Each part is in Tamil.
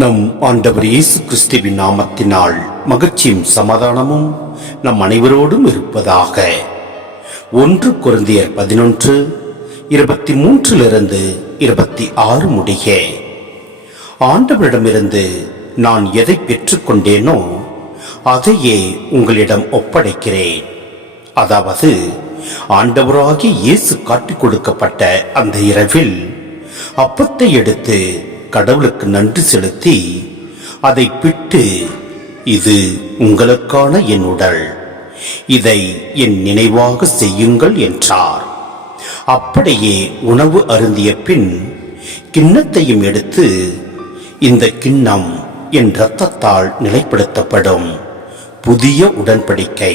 நம் ஆண்டவர் இயேசு கிறிஸ்துவின் நாமத்தினால் மகிழ்ச்சியும் சமாதானமும் நம் அனைவரோடும் இருப்பதாக. 1 கொரிந்தியர் 11:23 26 முடிய. ஆண்டவரிடமிருந்து நான் எதை பெற்றுக்கொண்டேனோ அதையே உங்களிடம் ஒப்படைக்கிறேன். அதாவது, ஆண்டவராகிய இயேசு காட்டிக் கொடுக்கப்பட்ட அந்த இரவில் அப்பத்தை எடுத்து கடவுளுக்கு நன்றி செலுத்தி அதை பிட்டு, இது உங்களுக்கான என் உடல், இதை என் நினைவாக செய்யுங்கள் என்றார். அப்படியே உணவு அருந்திய பின் கிண்ணத்தையும் எடுத்து, இந்த கிண்ணம் என் இரத்தத்தால் நிலைப்படுத்தப்படும் புதிய உடன்படிக்கை,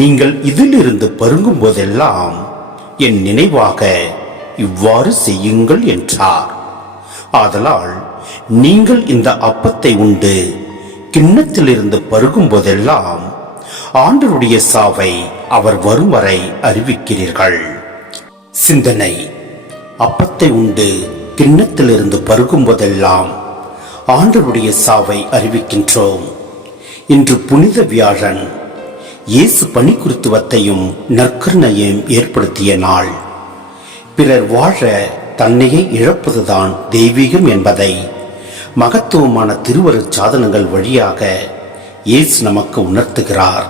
நீங்கள் இதிலிருந்து பருகும் போதெல்லாம் என் நினைவாக இவ்வாறு செய்யுங்கள் என்றார். ஆதலால் நீங்கள் இந்த அப்பத்தை உண்டு கிண்ணத்திலிருந்து பருகும் போதெல்லாம் ஆண்டவருடைய சாவை அவர் வரும் வரை அறிவிக்கிறீர்கள். சிந்தனை: அப்பத்தை உண்டு கிண்ணத்திலிருந்து பருகும் போதெல்லாம் ஆண்டவருடைய சாவை அறிவிக்கின்றோம். இன்று புனித வியாழன். இயேசு பணிக்குருத்துவத்தையும் நற்கருணையையும் ஏற்படுத்திய நாள். பிறர் வாழ தன்னையே இழப்பதுதான் தெய்வீகம் என்பதை மகத்துவமான திருவருட் சாதனங்கள் வழியாக இயேசு நமக்கு உணர்த்துகிறார்.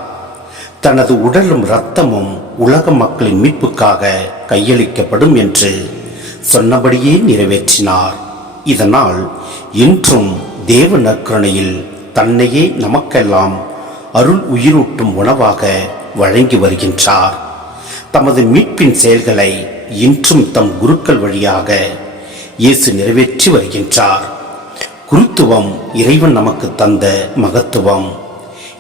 தனது உடலும் இரத்தமும் உலக மக்களின் மீட்புக்காக கையளிக்கப்படும் என்று சொன்னபடியே நிறைவேற்றினார். இதனால் இன்றும் தேவ நற்கருணையில் தன்னையே நமக்கெல்லாம் அருள் உயிரூட்டும் உணவாக வழங்கி வருகின்றார். தமது மீட்பின் செயல்களை இன்றும் தம் குருக்கள் வழியாக இயேசு நிறைவேற்றி வருகின்றார். குருத்துவம் இறைவன் நமக்கு தந்த மகத்துவம்.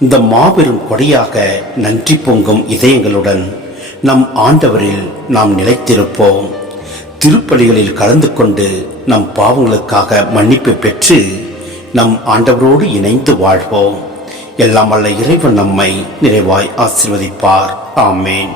இந்த மாபெரும் கொடையாக நன்றி பொங்கும் இதயங்களுடன் நம் ஆண்டவரில் நாம் நிலைத்திருப்போம். திருப்பலிகளில் கலந்து கொண்டு நம் பாவங்களுக்காக மன்னிப்பு பெற்று நம் ஆண்டவரோடு இணைந்து வாழ்வோம். எல்லாம் வல்ல இறைவன் நம்மை நிறைவாய் ஆசீர்வதிப்பார். ஆமேன்.